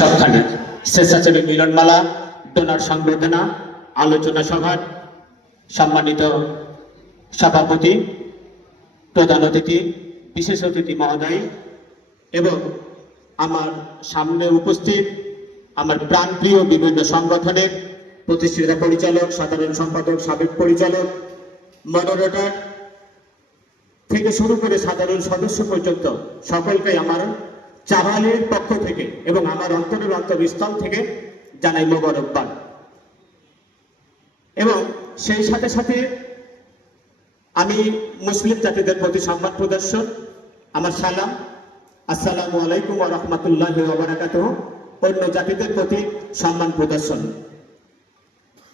সবখানে স্বেচ্ছাসেবী মিলনমালা, ডোনার সংবর্ধনা, আলোচনা সভার সম্মানিত সভাপতি, প্রধান অতিথি, বিশেষ অতিথি মহোদয় এবং আমার সামনে উপস্থিত আমার প্রাণপ্রিয় বিভিন্ন সংগঠনের প্রতিষ্ঠাতা পরিচালক, সাধারণ সম্পাদক, সাবেক পরিচালক, মডারেটর থেকে শুরু করে সাধারণ সদস্য পর্যন্ত সকলকে আমার চাভালির পক্ষ থেকে এবং আমার অন্তরের অন্তরস্থল থেকে জানাই মোবারকবাদ। এবং সেই সাথে সাথে আমি মুসলিম জাতিদের প্রতি সম্মান প্রদর্শন, আমার সালাম, আসসালামু আলাইকুম ওয়া রাহমাতুল্লাহি ওয়া বারাকাতুহু, অন্য জাতিদের প্রতি সম্মান প্রদর্শন।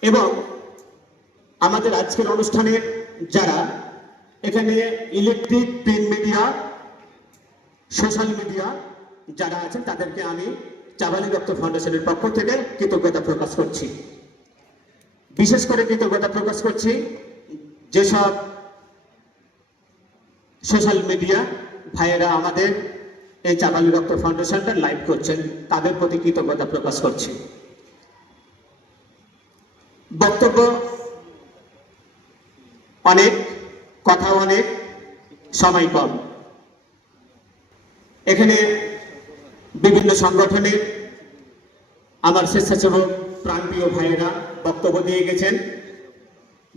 এবং আমাদের আজকের অনুষ্ঠানে যারা এখানে electric, print media, social media যারা আছেন তাদেরকে আমি চাভালি রক্ত ফাউন্ডেশনের পক্ষ থেকে কৃতজ্ঞতা প্রকাশ করছি। বিশেষ করে কৃতজ্ঞতা প্রকাশ করছি যেসব সোশ্যাল মিডিয়া ভাইয়েরা আমাদের এই চাভালি রক্ত ফাউন্ডেশনটা লাইভ করছেন, তাদের প্রতি কৃতজ্ঞতা প্রকাশ করছি। বক্তব্য অনেক, কথা অনেক, সময় কম। এখানে বিভিন্ন সংগঠনের আমার স্বেচ্ছাসেবক প্রাণপ্রিয় ভাইয়েরা বক্তব্য দিয়ে গেছেন।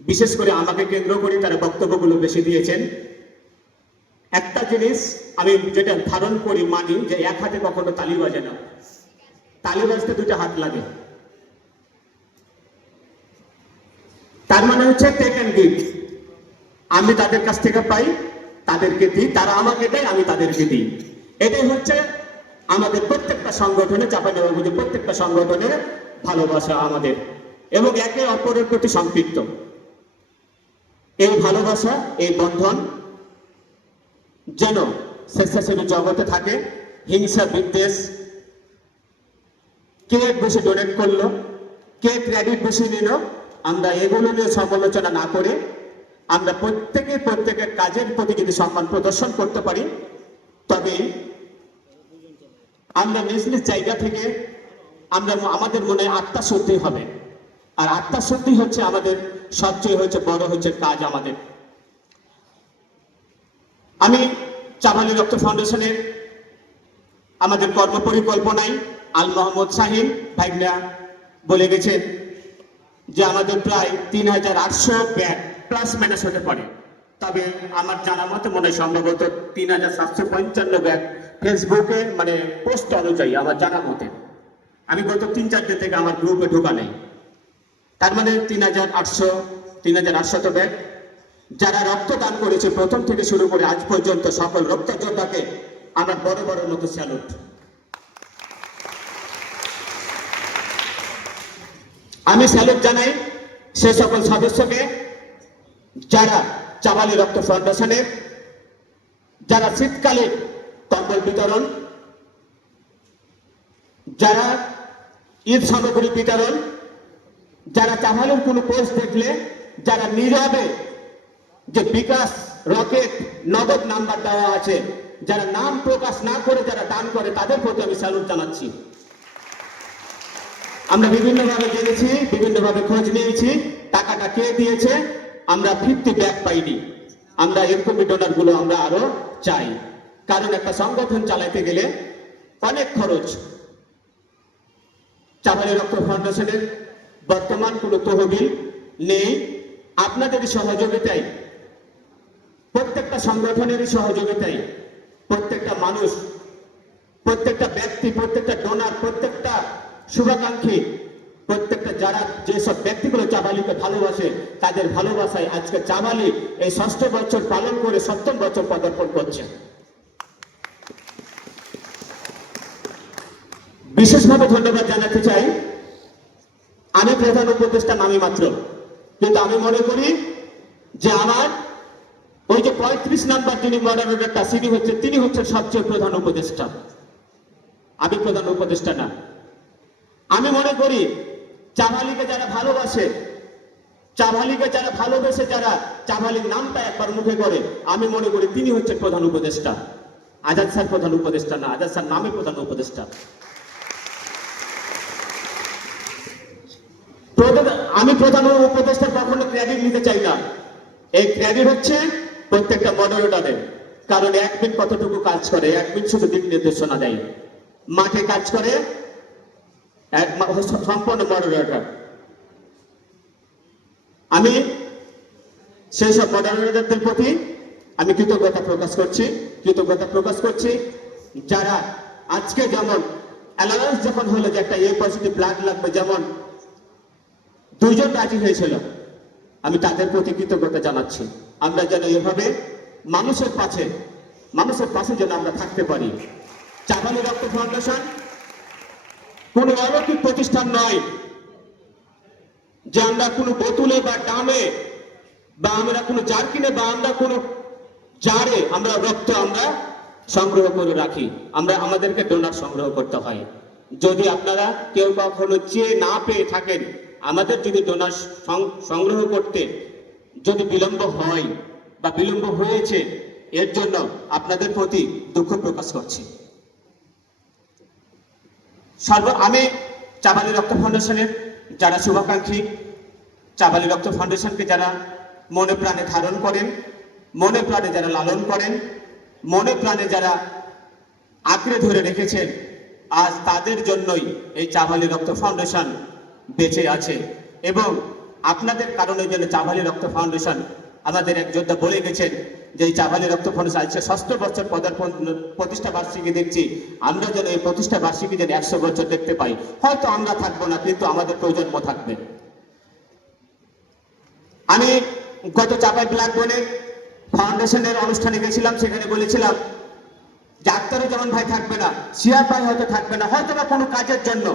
বিশেষ করে আমাকে কেন্দ্র করে তারা বক্তব্যগুলো বেশি দিয়েছেন। একটা জিনিস আমি যেটা ধারণ করি, মানি, যে এক হাতে কখনো তালি বাজে না, তালি বাজতে দুটো হাত লাগে। তার মানে হচ্ছে টেক অ্যান্ড গিভ। আমি তাদের কাছ থেকে পাই, তাদেরকে দিই, তারা আমাকে দেয়, আমি তাদেরকে দিই। এটাই হচ্ছে আমাদের প্রত্যেকটা সংগঠনে, চাঁপাইনবাবগঞ্জের প্রত্যেকটা সংগঠনের ভালোবাসা আমাদের, এবং একে অপরের প্রতি সম্পৃক্ত। এই ভালোবাসা, এই বন্ধন যেন স্বেচ্ছাসেবী জগতে থাকে। হিংসা, বিদ্বেষ, কে বেশি ডোনেট করলো, কে ক্রেডিট বেশি নিল, আমরা এগুলো নিয়ে সমালোচনা না করে আমরা প্রত্যেকের কাজের প্রতি যদি সম্মান প্রদর্শন করতে পারি, তবে আমরা নিজ নিজ জায়গা থেকে আমাদের মনে আত্মশুদ্ধি হবে। আর আত্মশুদ্ধি হচ্ছে আমাদের সবচেয়ে বড় কাজ আমাদের। আমি চাভালি রক্ত ফাউন্ডেশনের আমাদের কর্মপরিকল্পনায় আল মোহাম্মদ শাহিন ভাইগনা বলে গেছেন যে আমাদের প্রায় ৩৮০০ ব্যাগ প্লাস মাইনাস হতে পারে, তবে আমার জানা মতে মনে হয় সম্ভবত ৩৭৫৫ ব্যাগ ফেসবুকে মানে পোস্ট অনুযায়ী আমার জানা মতে। আমি গত ৩-৪ দিন থেকে আমার গ্রুপে ঢোকা নেই। তার মানে ৩৮০০ ব্যাগ। যারা রক্তদান করেছে প্রথম থেকে শুরু করে আজ পর্যন্ত সকল রক্তযোদ্ধাকে আমার বড় বড় মতো স্যালুট। আমি স্যালুট জানাই সে সকল সদস্যকে যারা চাভালি রক্ত ফাউন্ডেশনের, যারা শীতকালে কম্বল বিতরণ, যারা ঈদ সামগ্রী বিতরণ, যারা চাভালির কোনো পোস্ট দেখলে যারা নীরবে, যে বিকাশ, রকেট, নগদ নাম্বার দেওয়া আছে, যারা নাম প্রকাশ না করে যারা দান করে, তাদের প্রতি আমি স্যালুট জানাচ্ছি। আমরা বিভিন্নভাবে জেনেছি, বিভিন্নভাবে খোঁজ নিয়েছি, টাকাটা কে দিয়েছে আমরা ফিরতি ব্যাক পাইনি। আমরা এরকমই ডোনার গুলো আমরা আরো চাই, কারণ একটা সংগঠন চালাইতে গেলে অনেক খরচ। চাভালি রক্ত ফাউন্ডেশনের বর্তমান কোনো তহবিল নেই। আপনাদেরই সহযোগিতায়, প্রত্যেকটা সংগঠনেরই সহযোগিতায়, প্রত্যেকটা মানুষ, প্রত্যেকটা ব্যক্তি, প্রত্যেকটা ডোনার, প্রত্যেকটা শুভাকাঙ্ক্ষী, প্রত্যেকটা যারা যেসব ব্যক্তিগুলো চাভালিকে ভালোবাসে, তাদের ভালোবাসায় আজকে চাভালি এই ৬ষ্ঠ বছর পালন করে ৭ম বছর পদার্পণ করছে। বিশেষভাবে ধন্যবাদ জানাতে চাই, আমি প্রধান উপদেষ্টা নামি মাত্র, কিন্তু আমি মনে করি যে আমার ওই যে ৩৫ নাম্বার যিনি মডারেটরটা তিনি হচ্ছেন সবচেয়ে প্রধান উপদেষ্টা। আমি প্রধান উপদেষ্টা না। আমি মনে করি চাভালিকে যারা ভালোবাসে, চাভালিকে যারা ভালোবেসে, যারা চাভালির নামটা একবার মুখে করে, আমি মনে করি তিনি হচ্ছেন প্রধান উপদেষ্টা। আজাদ স্যার প্রধান উপদেষ্টা না, আজাদ স্যার নামে প্রধান উপদেষ্টা। আমি প্রধান উপদেষ্টা কখনো ক্রেডিট নিতে চাই না। এই ক্রেডিট হচ্ছে প্রত্যেকটা মডারেটরের। কারণ একদিন কতটুকু কাজ করে, একদিন শুধু দিক নির্দেশনা দেয়, মাঠে কাজ করে সম্পূর্ণ মডারেটর। আমি সেই সব মডারেটরদের প্রতি আমি কৃতজ্ঞতা প্রকাশ করছি যারা আজকে যেমন অ্যালাউন্স যখন হলো যে একটা এ পজিটিভ ব্লাড লাগবে, যেমন 2 জন রাজি হয়েছিল, আমি তাদের প্রতি কৃতজ্ঞতা জানাচ্ছি। আমরা যেন এভাবে মানুষের পাশে যেন আমরা থাকতে পারি। চাঁপালী রক্ত ফাউন্ডেশন কোনো অলৌকিক প্রতিষ্ঠান নয় যে আমরা কোনো বোতলে বা ডামে বা আমরা কোনো জারকিনে বা আমরা কোনো জারে আমরা রক্ত আমরা সংগ্রহ করে রাখি। আমাদেরকে ডোনার সংগ্রহ করতে হয়। যদি আপনারা কেউ কখনো চেয়ে না পেয়ে থাকেন, আমাদের যদি ডোনার সংগ্রহ করতে যদি বিলম্ব হয় বা বিলম্ব হয়েছে, এর জন্য আপনাদের প্রতি দুঃখ প্রকাশ করছি। আমি চাঁপালী রক্ত ফাউন্ডেশনের যারা শুভাকাঙ্ক্ষী, চাঁপালী রক্ত ফাউন্ডেশনকে যারা মনে প্রাণে ধারণ করেন, মনে প্রাণে যারা লালন করেন, মনে প্রাণে যারা আঁকড়ে ধরে রেখেছেন, আজ তাদের জন্যই এই চাঁপালী রক্ত ফাউন্ডেশন বেঁচে আছে। এবং আপনাদের কারণে যেন চাঁপালী রক্ত ফাউন্ডেশন, আমাদের এক যোদ্ধা বলে গেছেন যে এই চাঁপালী রক্ত ফাউন্ডেশন আজকে 6 বছর প্রতিষ্ঠা বার্ষিকী দেখছি, আমরা যেন এই প্রতিষ্ঠা বার্ষিকী যেন 100 বছর দেখতে পাই। হয়তো আমরা থাকবো না, কিন্তু আমাদের প্রজন্ম থাকবে। আমি গত চাঁপাই ব্লাড ডোনেট ফাউন্ডেশনের অনুষ্ঠানে গেছিলাম, সেখানে বলেছিলাম যে আক্তারুজ্জামান ভাই থাকবে না, সিয়ার ভাই হয়তো থাকবে না, হয়তো বা কোনো কাজের জন্য,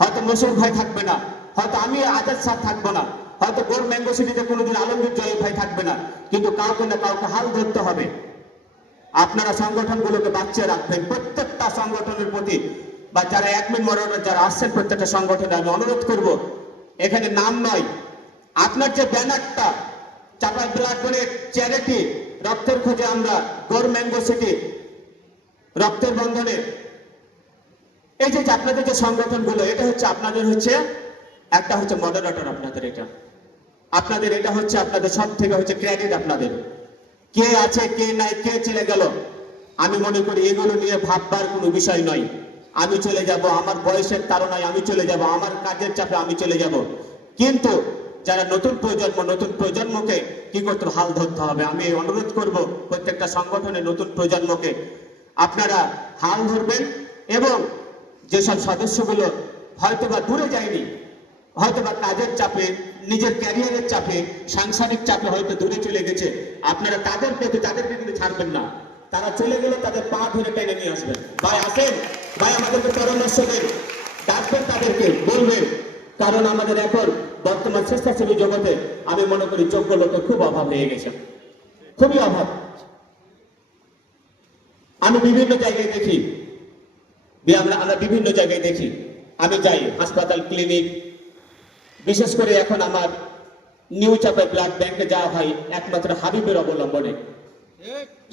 হয়তো মসুর ভাই থাকবে না, হয়তো আমি আজাদ স্যার থাকবো না, হয়তো গোর ম্যাঙ্গো সিটিতে কোনোদিন আলমগীর জয় ভাই থাকবে না, কিন্তু কাউকে না কাউকে হাল ধরতে হবে। আপনারা সংগঠনগুলোকে বাঁচিয়ে রাখবেন। প্রত্যেকটা সংগঠনের প্রতি বা যারা অ্যাডমিন মডারেটর যারা আসছেন, প্রত্যেকটা সংগঠনে আমি অনুরোধ করব, এখানে নাম নয়, আপনার যে ব্যানারটা চাঁপাই ব্লাড ডোনেট চ্যারিটি রক্তের খোঁজে আমরা, গোর ম্যাঙ্গো সিটি রক্তের বন্ধনে, এই যে আপনাদের যে সংগঠনগুলো, এটা হচ্ছে আপনাদের হচ্ছে একটা হচ্ছে মডারেটর, আপনাদের এটা হচ্ছে আপনাদের সব থেকে হচ্ছে ক্রেডিট। আপনাদের কে আছে কে নাই, কে চলে গেল, আমি মনে করি এগুলো নিয়ে ভাববার কোনো বিষয় নয়। আমি চলে যাব, আমার বয়সের তাড়নায় আমি চলে যাব, আমার কাজের চাপে আমি চলে যাব, কিন্তু যারা নতুন প্রজন্মকে কি করতে হাল ধরতে হবে। আমি অনুরোধ করব প্রত্যেকটা সংগঠনে নতুন প্রজন্মকে আপনারা হাল ধরবেন, এবং যেসব সদস্যগুলো হয়তোবা দূরে যায়নি, হয়তোবা কাজের চাপে, নিজের ক্যারিয়ারের চাপে, সাংসারিক চাপে হয়তো দূরে চলে গেছে, আপনারা তাদেরকে কিন্তু ছাড়বেন না। তারা চলে গেলে তাদের পা ধরে টেনে নিয়ে আসবেন, ভাই আসেন, ভাই আমাদেরকে পরামর্শ দেন, ডাকবেন, তাদেরকে বলবেন। কারণ আমাদের এখন বর্তমান স্বেচ্ছাসেবী জগতে আমি মনে করি যোগ্য লোকের খুব অভাব হয়ে গেছে, খুবই অভাব। আমি বিভিন্ন জায়গায় দেখি, আমরা বিভিন্ন জায়গায় দেখি, আমি যাই হাসপাতাল, ক্লিনিক, বিশেষ করে এখন আমার নিউ চাঁপাই ব্লাড ব্যাংকে যাওয়া হয় একমাত্র হাবিবের অবলম্বনে।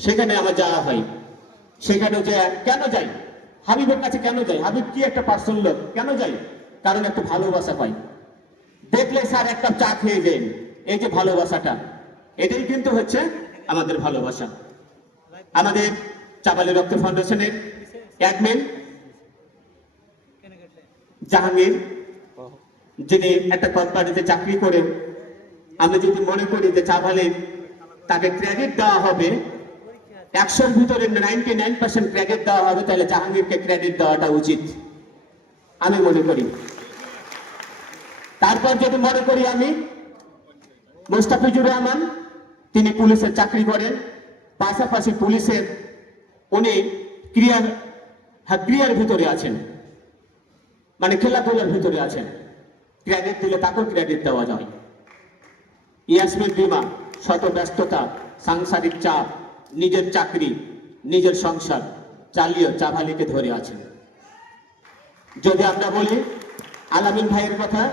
সেখানে আমার যাওয়া হয়, সেখানে যে কেন যাই, হাবিবের কাছে কেন যাই, হাবিব কি একটা পার্সোনাল লোক, কেন যাই? কারণ একটু ভালোবাসা পাই, দেখলে স্যার একটা চা খেয়ে যাই, এই যে ভালোবাসাটা, এটাই কিন্তু হচ্ছে আমাদের ভালোবাসা। আমাদের চাঁপালী রক্ত ফাউন্ডেশনের অ্যাডমিন জাহাঙ্গীর, যিনি একটা কোম্পানিতে চাকরি করেন, আমি যদি মনে করি যে চাঁপালীর তাকে ক্রেডিট দেওয়া হবে, 100-র ভিতরে 99% ক্রেডিট দেওয়া হবে, তাহলে জাহাঙ্গীরকে ক্রেডিট দেওয়াটা উচিত আমি মনে করি। তারপর যদি মনে করি আমি মোস্তাফিজুর রহমান, তিনি পুলিশের চাকরি করেন, পাশাপাশি পুলিশের উনি ক্রিয়ার ভিতরে আছেন, মানে খেলাধুলার ভিতরে আছেন, ক্রেডিট দিলে তাকেও ক্রেডিট দেওয়া যায়। ইয়াসমিন বিমা শত ব্যস্ততা, সাংসারিক চাপ, নিজের চাকরি, নিজের সংসার চালিয়ে চাঁপালীকে ধরে আছেন। যদি আমরা বলি আলামিন ভাইয়ের কথা,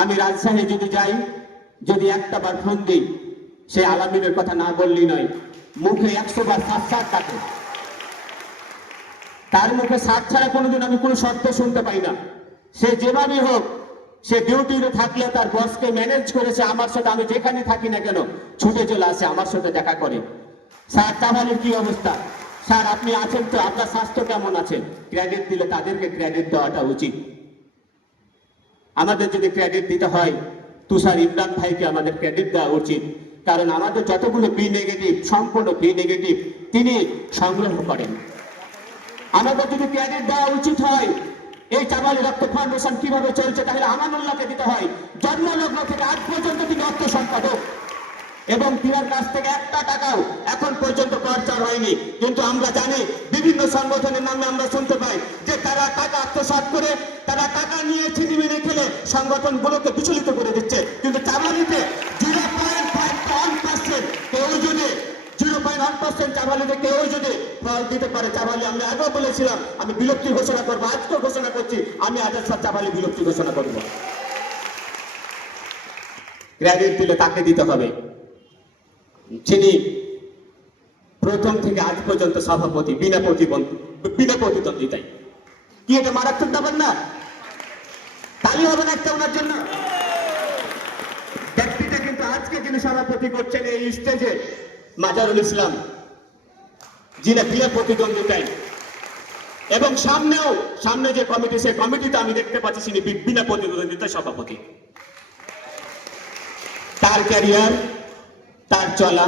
আমি রাজশাহী যদি যাই, যদি একটা বার ফোন দিই, সে আলামিনের কথা না বললেই নয়, মুখে 100 বার সাত ডাকে, তার মুখে সাত ছাড়া কোনোদিন আমি কোনো শব্দ শুনতে পাই না। সে যেভাবে হোক সে ডিউটিতে থাকলে তার বসকে ম্যানেজ করেছে আমার সাথে, আমি যেখানে থাকি না কেন ছুটে চলে আসে আমার সাথে দেখা করে। স্যার চাবালির কি অবস্থা? স্যার আপনি আছেন তো, আপনার স্বাস্থ্য কেমন আছে? ক্রেডিট দিলে তাদেরকে ক্রেডিট দেওয়াটা উচিত। আমাদের যদি ক্রেডিট দিতে হয় তুষার ইমরান ভাইকে আমাদের ক্রেডিট দেওয়া উচিত, কারণ আমাদের যতগুলো বি নেগেটিভ, সম্পূর্ণ বি নেগেটিভ তিনি সংগ্রহ করেন। আমাদের যদি ক্রেডিট দেওয়া উচিত হয় এই চাবালি রক্ত ফাউন্ডেশন কিভাবে চলছে, তাহলে আমানুল্লাহকে দিতে হয়। জন্মলগ্ন থেকে আজ পর্যন্ত তিনি অর্থ সম্পাদক, এবং তিনার কাছ থেকে একটা টাকাও এখন পর্যন্ত খরচা হয়নি। কিন্তু আমরা জানি বিভিন্ন সংগঠনের নামে আমরা শুনতে পাই যে তারা টাকা আত্মসাৎ করে, তারা টাকা নিয়ে ছিনি মেরে খেলে সংগঠনগুলোকে বিচলিত করে দিচ্ছে। কিন্তু চাবালিতে 0.1% কেউ যদি 0.1% চাবালিতে কেউ যদি ফল দিতে পারে, চাবালি আমি আগেও বলেছিলাম আমি বিলুপ্তি ঘোষণা করবো, আজকেও ঘোষণা করছি আমি আজাদ স্যার চাবালি বিলুপ্তি ঘোষণা করব। ক্রেডিট দিলে তাকে দিতে হবে যিনি প্রথম থেকে আজ পর্যন্ত সভাপতি বিনা প্রতিদ্বন্দ্বিতায়। কি এটা মারাত্মক ব্যাপার না? তালি হবে না একটা ওনার জন্য? ব্যক্তিটা কিন্তু আজকে যিনি সভাপতি করছেন এই স্টেজে মাজারুল ইসলাম, যিনি বিনা প্রতিদ্বন্দ্বিতায়, এবং সামনে যে কমিটি, সেই কমিটিতে আমি দেখতে পাচ্ছি তিনি বিনা প্রতিদ্বন্দ্বিতায় সভাপতি। তার ক্যারিয়ার, তার চলা,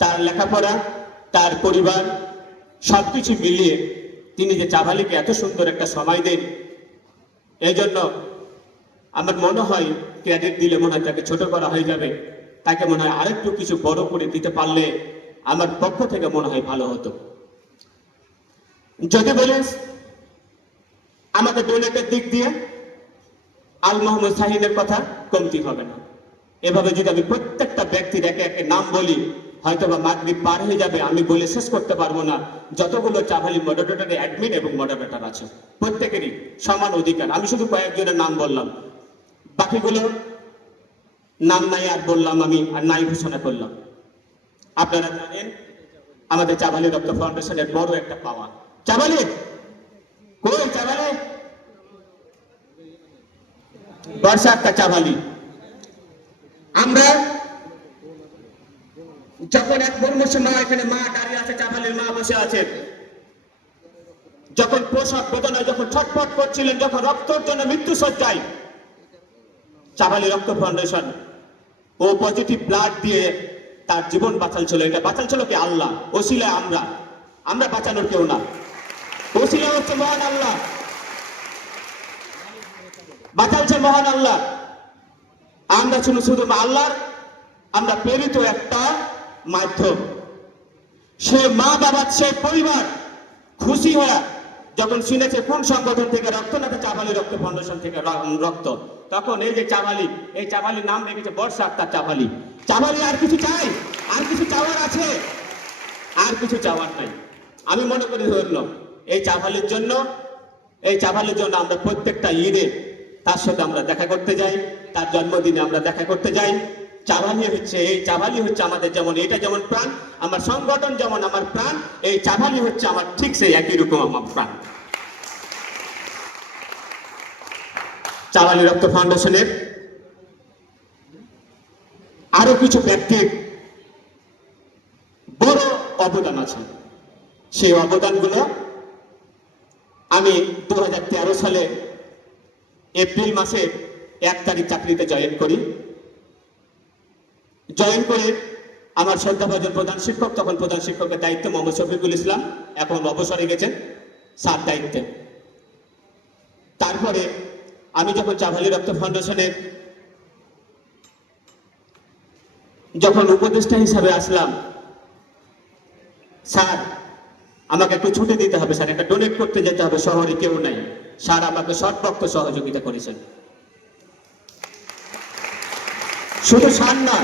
তার লেখাপড়া, তার পরিবার সবকিছু মিলিয়ে তিনি যে চাবালিকে এত সুন্দর একটা সময় দেন, এই জন্য আমার মনে হয় ক্রেডিট দিলে মনে হয় তাকে ছোট করা হয়ে যাবে। তাকে মনে হয় আরেকটু কিছু বড় করে দিতে পারলে আমার পক্ষ থেকে মনে হয় ভালো হতো। যদি বলিস আমাদের ডোনেটের দিক দিয়ে আল মোহাম্মদ শাহিনের কথা কমতি হবে না। এভাবে যদি আমি প্রত্যেকটা ব্যক্তির একে একে নাম বলি হয়তো বা মাগরিব পার হয়ে যাবে, আমি বলে শেষ করতে পারবো না। যতগুলো চাবালি মডারেটরের অ্যাডমিন এবং মডারেটর আছে প্রত্যেকেরই সমান অধিকার। আমি শুধু কয়েকজনের নাম বললাম, বাকিগুলো নাম নাই আর বললাম আমি, আর নাই ঘোষণা করলাম। আপনারা জানেন আমাদের চাবালি রক্ত ফাউন্ডেশনের বড় একটা পাওয়া। চাবালি কই? চাবালি বর্ষা একটা চাবালি। আমরা যখন এক বর্মসে মা, এখানে মা দাঁড়িয়ে আছে, চাবালির মা বসে আছে, যখন প্রসব বেদনায় যখন ছটফট করছিলেন, যখন রক্তের জন্য মৃত্যু সজ্জায়, চাবালি রক্ত ফাউন্ডেশন ও পজিটিভ ব্লাড দিয়ে তার জীবন বাঁচাল ছিল। এটা বাঁচাল ছিল কি? আল্লাহ। ওসিলায় আমরা বাঁচানোর কেউ না, ওসিলা হচ্ছে মহান আল্লাহ, বাঁচালছে মহান আল্লাহ। আমরা শুধু আল্লাহর আমরা প্রেরিত একটা মাধ্যম। সে মা বাবা, সে পরিবার খুশি হয়ে যখন শুনেছে কোন সংগঠন থেকে রক্ত, না চাবালি রক্ত ফাউন্ডেশন থেকে রক্ত, তখন এই যে চাবালি, এই চাবালির নাম রেখেছে বর্ষা আক্তার চাবালি। চাবালি আর কিছু চাই? আর কিছু চাওয়ার আছে? আর কিছু চাওয়ার নাই। আমি মনে করি ধরল এই চাবালির জন্য আমরা প্রত্যেকটা ঈদে তার সাথে আমরা দেখা করতে যাই, তার জন্মদিনে আমরা দেখা করতে যাই। এই চাবালি হচ্ছে আমাদের, যেমন এটা যেমন প্রাণ, আমার সংগঠন যেমন আমার প্রাণ, এই চাবালি হচ্ছে আমার ঠিক সেই একই রকম আমার প্রাণ। চাবালি রক্ত ফাউন্ডেশনের আরো কিছু ব্যক্তির বড় অবদান আছে। সেই অবদানগুলো আমি 2013 সালে এপ্রিল মাসের 1 তারিখ চাকরিতে জয়েন করে আমার শ্রদ্ধাভাজন প্রধান শিক্ষক, তখন প্রধান শিক্ষকের দায়িত্ব মোহাম্মদ শফিকুল ইসলাম, এখন অবসরে গেছেন, স্যার দায়িত্বে। তারপরে আমি যখন চাবালি রক্ত ফাউন্ডেশনের যখন উপদেষ্টা হিসাবে আসলাম, স্যার আমাকে একটু ছুটি দিতে হবে, স্যার একটা ডোনেট করতে যেতে হবে, শহরে কেউ নাই। স্যার আমাকে সর্বাত্মক সহযোগিতা করেছেন। শুধু স্যার না,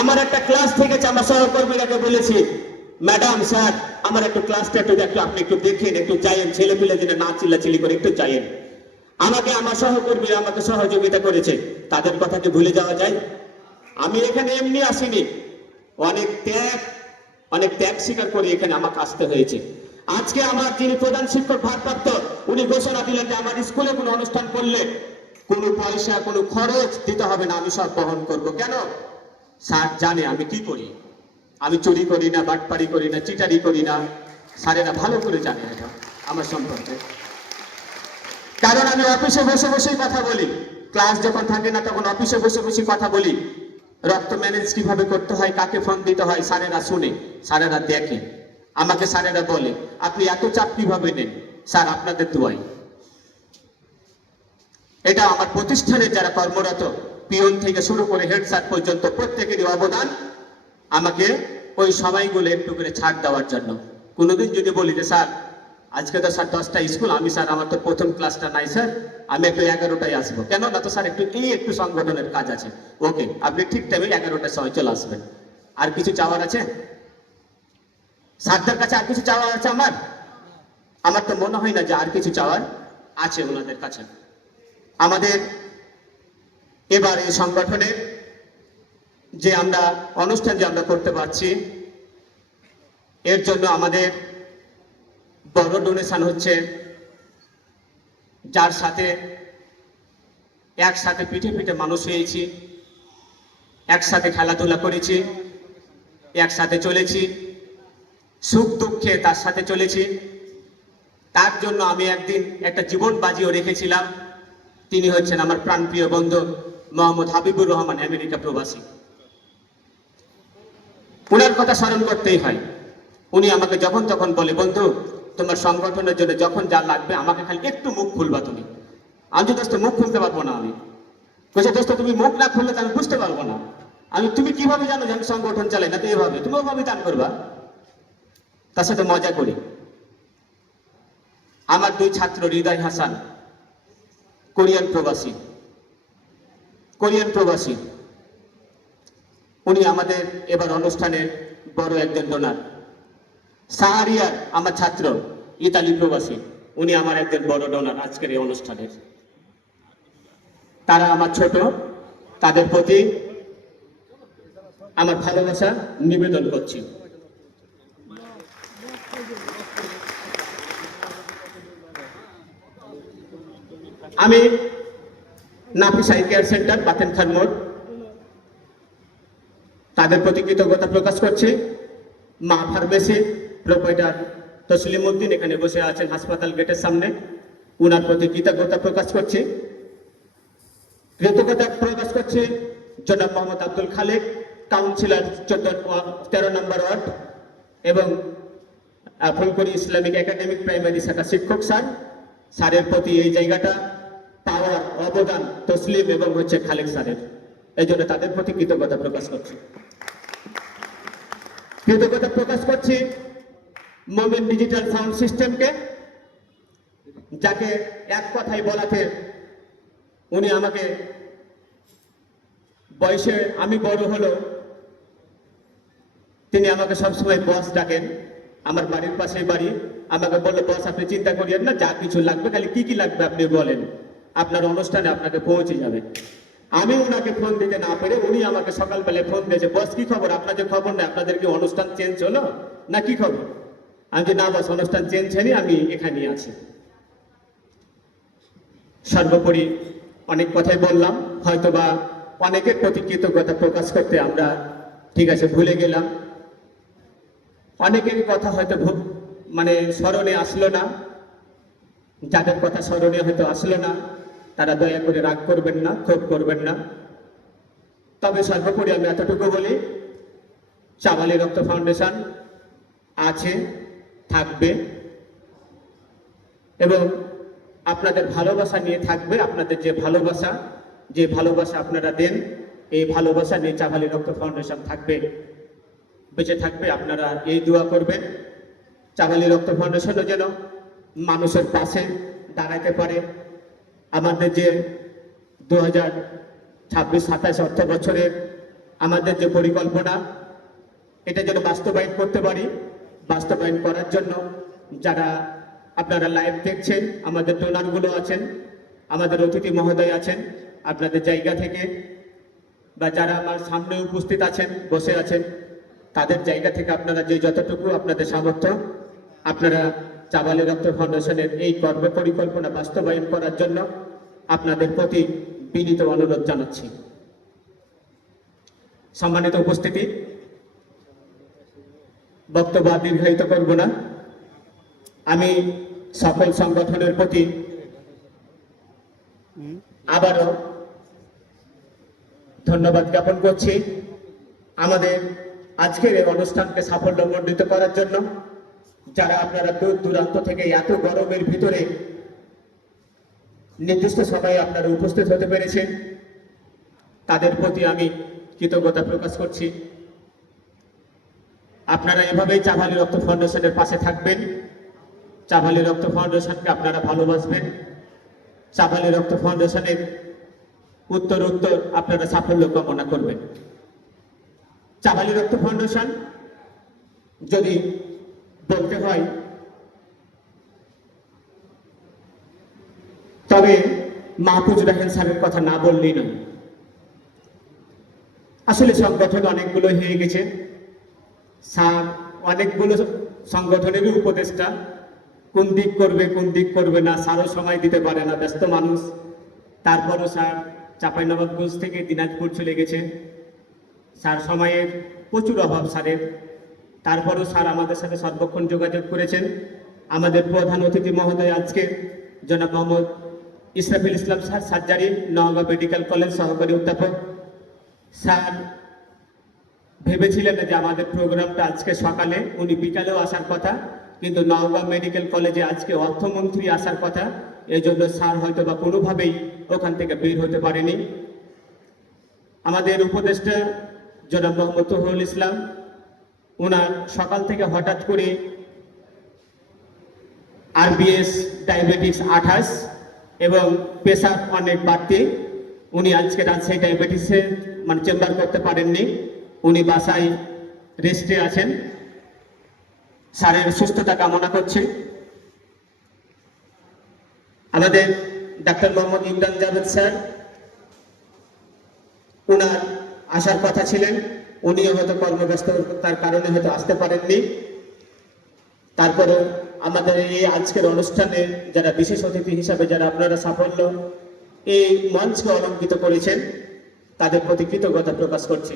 আমার একটা ক্লাস থেকেছে, আমার সহকর্মীরাকে বলেছি, ম্যাডাম স্যার আমার একটু ক্লাসটা একটু আপনি একটু দেখেন, একটু যাইয়েন, ছেলে পিলে যেন না চিল্লাচিল্লি করে একটু যাইয়েন। আমার সহকর্মীরা আমাকে সহযোগিতা করেছে, তাদের কথাকে ভুলে যাওয়া যায়? আমি এখানে এমনি আসিনি, অনেক ত্যাগ স্বীকার করে এখানে আমাকে আসতে হয়েছে। আজকে আমার যিনি প্রধান শিক্ষক ভারপ্রাপ্ত, উনি ঘোষণা দিলেন যে আমার স্কুলে কোনো অনুষ্ঠান করলে কোনো পয়সা কোনো খরচ দিতে হবে না, আমি সব বহন করব। কেন? স্যার জানে আমি কি করি, আমি চুরি করি না, বাটপারি করি না, চিটারি করি না। স্যারেরা ভালো করে জানে এটা আমার সম্পর্কে। কারণ আমি অফিসে বসে বসেই কথা বলি, ক্লাস যখন থাকে না তখন অফিসে বসে বসে কথা বলি। রক্ত ম্যানেজ কিভাবে করতে হয়, কাকে ফোন দিতে হয়, স্যারেরা শুনে, স্যারেরা দেখে। আমাকে স্যারেরা বলে আপনি এত চাপ কিভাবে নেন? স্যার আপনাদের দোয়াই। এটা আমার প্রতিষ্ঠানের যারা কর্মরত, পিয়ন থেকে শুরু করে হেড স্যার পর্যন্ত প্রত্যেকেরই অবদান আমাকে ওই সময়গুলো একটু করে ছাড় দেওয়ার জন্য। কোনোদিন যদি বলি যে স্যার আজকে তো স্যার 10টা স্কুল, আমি স্যার আমার তো প্রথম ক্লাসটা নাই স্যার, আমি একটু 11টায় আসবো। কেন না? তো স্যার একটু সংগঠনের কাজ আছে। ওকে, আপনি ঠিক টাইমে 11টার সময় চলে আসবেন। আর কিছু চাওয়ার আছে স্যারদের কাছে? আর কিছু চাওয়ার আছে আমার তো মনে হয় না যে আর কিছু চাওয়ার আছে ওনাদের কাছে। আমাদের এবার এই সংগঠনের যে আমরা অনুষ্ঠান যে আমরা করতে পারছি, এর জন্য আমাদের বড় ডোনেশন হচ্ছে, যার সাথে একসাথে পিঠে পিঠে মানুষ হয়েছি, একসাথে খেলাধুলা করেছি, একসাথে চলেছি, সুখ দুঃখে তার সাথে চলেছি। তার জন্য আমি একদিন একটা জীবন বাজিও রেখেছিলাম। তিনি হচ্ছেন আমার প্রাণপ্রিয় বন্ধু মোহাম্মদ হাবিবুর রহমান, আমেরিকা প্রবাসী। ওনার কথা স্মরণ করতেই হয়। উনি আমাকে যখন তখন বলে, বন্ধু তোমার সংগঠনের জন্য যখন যা লাগবে আমাকে খালি একটু মুখ খুলবা তুমি। আমি যে দোস্ত মুখ খুলতে পারবো না। আমি বলছি দোস্ত তুমি মুখ না খুললে তো আমি বুঝতে পারবো না। তুমি কিভাবে জানো যে আমি সংগঠন চালাই? না তো এভাবে তুমি ওভাবে দান করবা। তার সাথে মজা করি। আমার 2 ছাত্র হৃদয় হাসান কোরিয়ান প্রবাসী, উনি আমাদের এবার অনুষ্ঠানের বড় একজন ডোনার। সাহারিয়ার আমার ছাত্র ইতালি প্রবাসী, উনি আমার একজন বড় ডোনার আজকের এই অনুষ্ঠানের। তারা আমার ছোট, তাদের প্রতি আমার ভালোবাসা নিবেদন করছি। আমি নাফিস আই কেয়ার সেন্টার, বাতেন খান মোড়, তাদের প্রতি কৃতজ্ঞতা প্রকাশ করছি। মা ফার্মেসি প্রোপাইটার তসলিম উদ্দিন এখানে বসে আছেন হাসপাতাল গেটের সামনে, উনার প্রতি কৃতজ্ঞতা প্রকাশ করছি। কৃতজ্ঞতা প্রকাশ করছি জনাব মোহাম্মদ আব্দুল খালেক, কাউন্সিলর 13 নম্বর ওয়ার্ড, এবং ফুলকড়ি ইসলামিক একাডেমিক প্রাইমারি শাখা শিক্ষক স্যারের প্রতি এই জায়গাটা পাওয়ার অবদান তসলিম এবং হচ্ছে খালেক স্যারের, এই জন্য তাদের প্রতি কৃতজ্ঞতা প্রকাশ করছি। কৃতজ্ঞতা প্রকাশ করছি মোমেন্ট ডিজিটাল সাউন্ড সিস্টেমকে, যাকে এক কথায় বলাতে উনি আমাকে বয়সে আমি বড় হলো, তিনি আমাকে সবসময় বস ডাকেন। আমার বাড়ির পাশে বাড়ি, আমাকে বললো বস আপনি চিন্তা করিয়েন না, যা কিছু লাগবে খালি কি লাগবে আপনি বলেন, আপনার অনুষ্ঠানে আপনাকে পৌঁছে যাবে। আমি ওনাকে ফোন দিতে না পেরে উনি আমাকে সকালবেলায় ফোন দিয়েছে, বস কি খবর, আপনাদের খবর নেই, আপনাদের কি অনুষ্ঠান চেঞ্জ হলো না কি খবর? আমি যে না বস অনুষ্ঠান চেঞ্জ হয়নি, আমি এখানেই আছি। সর্বোপরি অনেক কথাই বললাম, হয়তোবা অনেকের প্রতি কৃতজ্ঞতা প্রকাশ করতে আমরা ঠিক আছে ভুলে গেলাম। অনেকের কথা হয়তো মানে স্মরণে আসলো না, যাদের কথা স্মরণে হয়তো আসলো না তারা দয়া করে রাগ করবেন না, ক্ষোভ করবেন না। তবে সর্বোপরি আমি এতটুকু বলি, চাবালি রক্ত ফাউন্ডেশন আছে, থাকবে এবং আপনাদের ভালোবাসা নিয়ে থাকবে। আপনাদের যে ভালোবাসা আপনারা দেন, এই ভালোবাসা নিয়ে চাবালি রক্ত ফাউন্ডেশন থাকবে, বেঁচে থাকবে। আপনারা এই দোয়া করবেন চাবালি রক্ত ফাউন্ডেশনও যেন মানুষের পাশে দাঁড়াতে পারে। আমাদের যে 2026-27 অর্থ বছরের আমাদের যে পরিকল্পনা, এটা যেন বাস্তবায়ন করতে পারি। বাস্তবায়ন করার জন্য যারা আপনারা লাইভ দেখছেন, আমাদের ডোনারগুলো আছেন, আমাদের অতিথি মহোদয় আছেন, আপনাদের জায়গা থেকে বা যারা আমার সামনে উপস্থিত আছেন, বসে আছেন, তাদের জায়গা থেকে আপনারা যে যতটুকু আপনাদের সামর্থ্য, আপনারা চাবালি রক্ত ফাউন্ডেশনের এই কর্ম পরিকল্পনা বাস্তবায়ন করার জন্য আপনাদের প্রতি বিনীত অনুরোধ জানাচ্ছি। সম্মানিত উপস্থিতি, বক্তব্য দীর্ঘায়িত করব না। আমি সকল সংগঠনের প্রতি আবারও ধন্যবাদ জ্ঞাপন করছি আমাদের আজকের এই অনুষ্ঠানকে সাফল্যমণ্ডিত করার জন্য। যারা আপনারা দূর দূরান্ত থেকে এত গরমের ভিতরে নির্দিষ্ট সময়ে আপনারা উপস্থিত হতে পেরেছেন, তাদের প্রতি আমি কৃতজ্ঞতা প্রকাশ করছি। আপনারা এভাবেই চাভালি রক্ত ফাউন্ডেশনের পাশে থাকবেন, চাভালি রক্ত ফাউন্ডেশনকে আপনারা ভালোবাসবেন, চাভালি রক্ত ফাউন্ডেশনের উত্তর আপনারা সাফল্য কামনা করবেন। চাভালি রক্ত ফাউন্ডেশন যদি বলতে হয় তবে মাহফুজ রাহেন স্যারের কথা না বললেই নয়। আসলে সংগঠন অনেকগুলো হয়ে গেছে, স্যার অনেকগুলো সংগঠনেরই উপদেষ্টা, কোন দিক করবে কোন দিক করবে না স্যারও সময় দিতে পারে না, ব্যস্ত মানুষ। তারপরও স্যার চাঁপাইনবাবগঞ্জ থেকে দিনাজপুর চলে গেছে, স্যার সময়ের প্রচুর অভাব স্যারের। তারপরও স্যার আমাদের সাথে সর্বক্ষণ যোগাযোগ করেছেন। আমাদের প্রধান অতিথি মহোদয় আজকে জনাব Mohammad Israfil Islam sir, surgery, Naogaon medical college সহকারী অধ্যাপক। স্যার ভেবেছিলেন যে আমাদের প্রোগ্রামটা আজকে সকালে, উনি বিকালেও আসার কথা, কিন্তু নওগাঁ মেডিকেল কলেজে আজকে অর্থমন্ত্রী আসার কথা, এই জন্য স্যার হয়তো বা কোনোভাবেই ওখান থেকে বের হতে পারেনি। আমাদের উপদেষ্টা জনাব মোহাম্মদ তৌহিদুল ইসলাম, ওনার সকাল থেকে হঠাৎ করে আরবিএস ডায়াবেটিস 28 এবং প্রেসার অনেক বাড়তে উনি আজকে রাজশাহী ডায়াবেটিসে চেম্বার করতে পারেননি, উনি বাসায় রেস্টে আছেন। স্যারের সুস্থতা কামনা করছি। আমাদের ডাক্তার মোহাম্মদ ইমরান জাভেদ স্যার, ওনার আসার কথা ছিলেন, উনিও হয়তো কর্মব্যস্ততার কারণে হয়তো আসতে পারেননি। তারপরে আমাদের এই আজকের অনুষ্ঠানে যারা বিশেষ অতিথি হিসাবে যারা আপনারা সাফল্য এই মঞ্চকে অলঙ্কৃত করেছেন, তাদের প্রতি কৃতজ্ঞতা প্রকাশ করছি।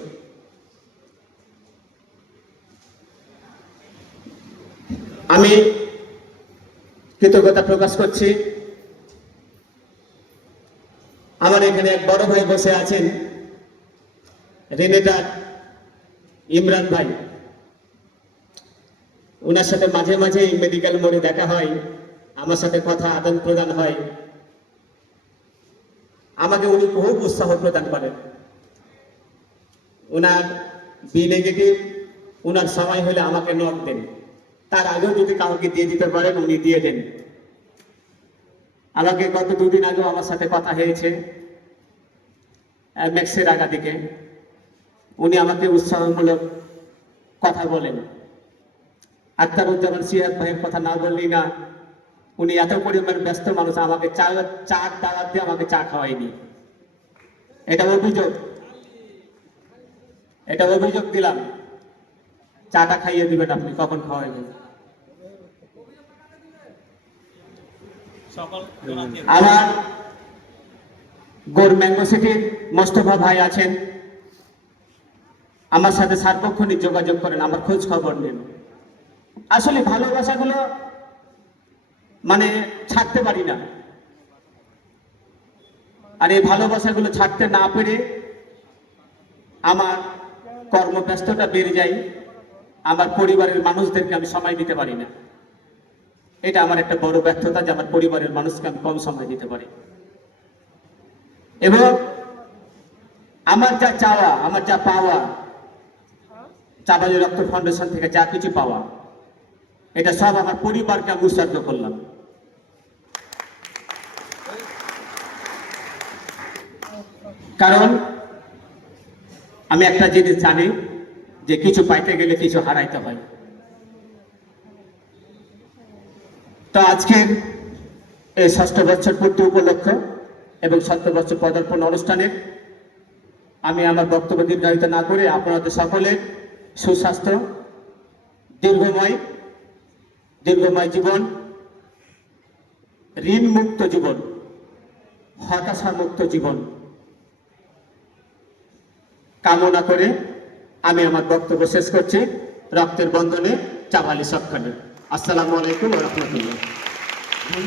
আমি কৃতজ্ঞতা প্রকাশ করছি আমার এখানে এক বড় ভাই বসে আছেন, রেনেটার ইমরান ভাই। ওনার সাথে মাঝে মাঝে মেডিকেল মোড়ে দেখা হয়, আমার সাথে কথা আদান প্রদান হয়। আমাকে উনি খুব উৎসাহ প্রদান করেন। ওনার বি নেগেটিভ, ওনার সময় হলে আমাকে নক দেন, তার আগেও যদি কাউকে দিয়ে দিতে পারেন উনি দিয়ে দেন। আমাকে গত 2 দিন আগেও আমার সাথে কথা হয়েছে ম্যাক্সের আগা দিকে, উনি আমাকে উৎসাহমূলক কথা বলেন। আখতারুজ্জামান সিয়াদ ভাইয়ের কথা না বললেই না, উনি এত পরিমাণ ব্যস্ত মানুষ, আমাকে চা দাওয়াত দিয়ে আমাকে চা খাওয়ায়নি। এটা অভিযোগ দিলাম, চাটা খাইয়ে দিবেন আপনি, কখন খাওয়াইবেন। আমার গোর ম্যাঙ্গো সিটির মোস্তফা ভাই আছেন, আমার সাথে সার্বক্ষণিক যোগাযোগ করেন, আমার খোঁজ খবর নেন। আসলে ভালোবাসাগুলো ছাড়তে পারি না, আর এই ভালোবাসাগুলো ছাড়তে না পেরে আমার কর্মব্যস্ততা বেড়ে যায়, আমার পরিবারের মানুষদেরকে আমি সময় দিতে পারি না। এটা আমার একটা বড় ব্যর্থতা যে আমার পরিবারের মানুষকে আমি কম সময় দিতে পারি। এবং আমার যা চাওয়া, আমার যা পাওয়া, চাঁপালি রক্ত ফাউন্ডেশন থেকে যা কিছু পাওয়া, এটা সব আমার পরিবারকে আমি উৎসর্গ করলাম। কারণ আমি একটা জিনিস জানি যে কিছু পাইতে গেলে কিছু হারাইতে হয়। তো আজকের এই 6ষ্ঠ বছর পূর্তি উপলক্ষ এবং 7 বছর পদার্পণ অনুষ্ঠানে আমি আমার বক্তব্য দীর্ঘায়িত না করে আপনাদের সকলের সুস্বাস্থ্য, দীর্ঘময় জীবন, ঋণ মুক্ত জীবন, হতাশামুক্ত জীবন কামনা করে আমি আমার বক্তব্য শেষ করছি। রক্তের বন্ধনে চাবালি সবখানে। আসসালামু আলাইকুম ওয়া রাহমাতুল্লাহ।